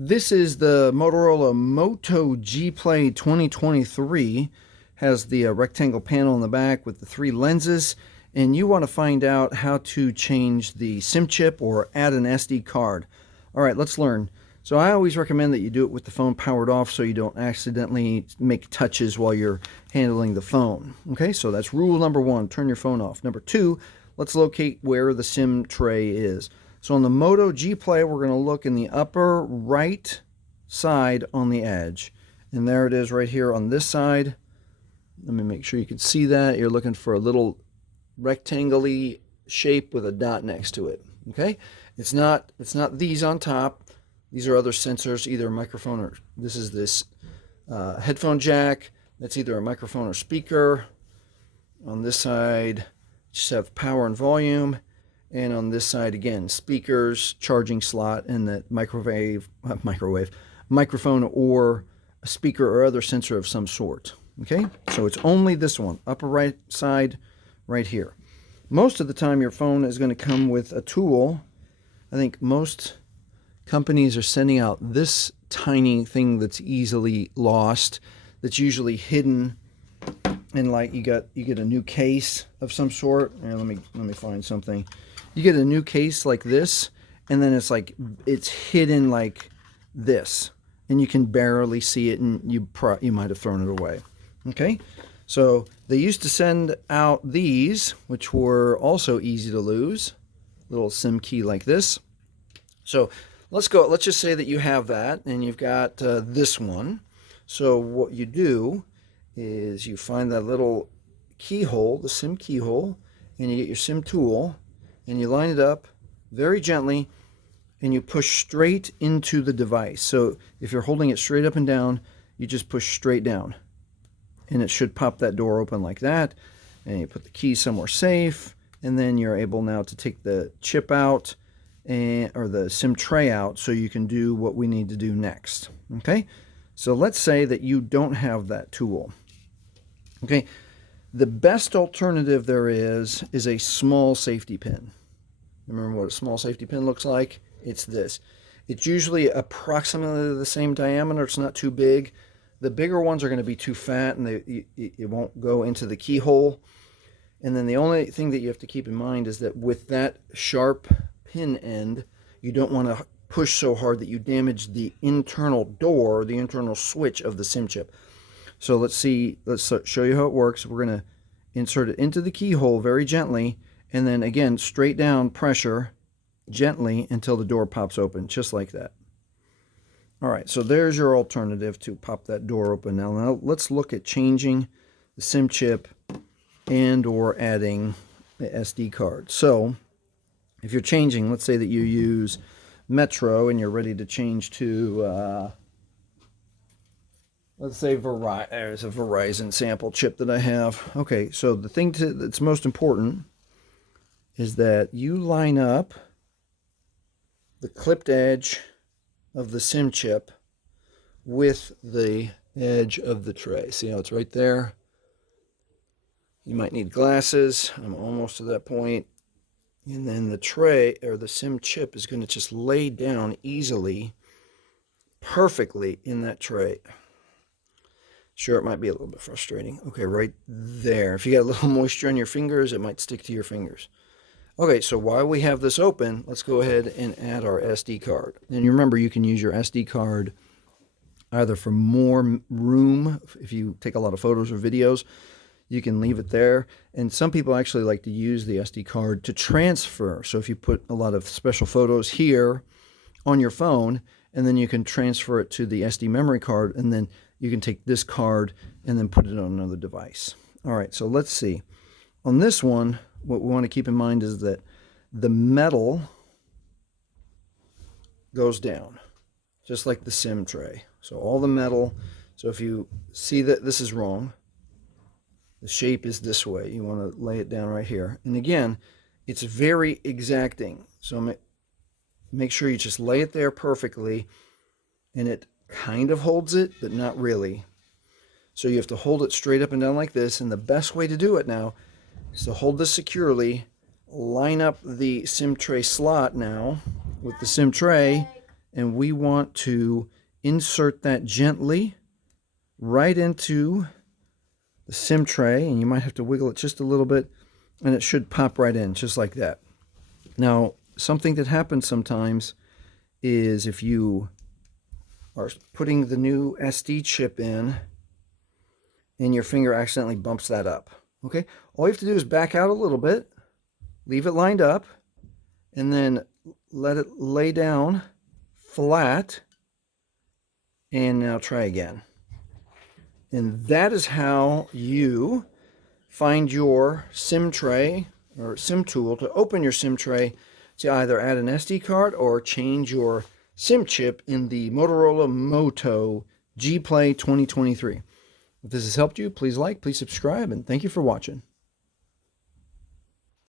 This is the Motorola Moto G Play 2023. Has the rectangle panel in the back with the 3 lenses, and you want to find out how to change the SIM chip or add an SD card. All right, let's learn. So I always recommend that you do it with the phone powered off so you don't accidentally make touches while you're handling the phone. Okay, so that's rule number 1, turn your phone off. Number 2, let's locate where the SIM tray is. So on the Moto G Play, we're going to look in the upper right side on the edge. And there it is right here on this side. Let me make sure you can see that. You're looking for a little rectangle-y shape with a dot next to it. Okay? It's not these on top. These are other sensors, either a microphone or this is this headphone jack. That's either a microphone or speaker. On this side, just have power and volume. And on this side, again, speakers, charging slot, and the microphone or a speaker or other sensor of some sort. Okay, so it's only this one, upper right side, right here. Most of the time, your phone is going to come with a tool. I think most companies are sending out this tiny thing that's easily lost, that's usually hidden. And like you get a new case of some sort. And let me find something. You get a new case like this, and then it's hidden like this, and you can barely see it, and you might have thrown it away. Okay, so they used to send out these, which were also easy to lose, little SIM key like this. So let's go. Let's just say that you have that, and you've got this one. So what you do is you find that little keyhole, the SIM keyhole, and you get your SIM tool. And you line it up very gently, and you push straight into the device. So if you're holding it straight up and down, you just push straight down. And it should pop that door open like that. And you put the key somewhere safe, and then you're able now to take the chip out, or the SIM tray out, so you can do what we need to do next. Okay? So let's say that you don't have that tool. Okay? The best alternative there is a small safety pin. Remember what a small safety pin looks like? It's this. It's usually approximately the same diameter. It's not too big. The bigger ones are going to be too fat, and it won't go into the keyhole. And then the only thing that you have to keep in mind is that with that sharp pin end, you don't want to push so hard that you damage the internal door, the internal switch of the SIM chip. So let's show you how it works. We're going to insert it into the keyhole very gently, and then again, straight down pressure gently until the door pops open, just like that. All right, so there's your alternative to pop that door open. Now let's look at changing the SIM chip and or adding the SD card. So if you're changing, let's say that you use Metro and you're ready to change to let's say there's a Verizon sample chip that I have. Okay, so the thing that's most important is that you line up the clipped edge of the SIM chip with the edge of the tray. See how it's right there? You might need glasses. I'm almost to that point. And then the tray, or the SIM chip, is going to just lay down easily, perfectly in that tray. Sure, it might be a little bit frustrating. Okay, right there. If you got a little moisture on your fingers, it might stick to your fingers. Okay, so while we have this open, let's go ahead and add our SD card. And you remember, you can use your SD card either for more room. If you take a lot of photos or videos, you can leave it there. And some people actually like to use the SD card to transfer. So if you put a lot of special photos here on your phone, and then you can transfer it to the SD memory card, and then you can take this card and then put it on another device. All right, so let's see. On this one, what we want to keep in mind is that the metal goes down, just like the SIM tray. So all the metal, so if you see that this is wrong, the shape is this way. You want to lay it down right here. And again, it's very exacting. So make sure you just lay it there perfectly, and it kind of holds it, but not really. So you have to hold it straight up and down like this, and the best way to do it now is to hold this securely, line up the SIM tray slot now with the SIM tray, and we want to insert that gently right into the SIM tray, and you might have to wiggle it just a little bit, and it should pop right in, just like that. Now, something that happens sometimes is if you are putting the new SD chip in and your finger accidentally bumps that up. Okay, all you have to do is back out a little bit, leave it lined up, and then let it lay down flat, and now try again. And that is how you find your SIM tray or SIM tool to open your SIM tray to either add an SD card or change your SIM chip in the Motorola Moto G Play 2023. If this has helped you, please like, please subscribe, and thank you for watching.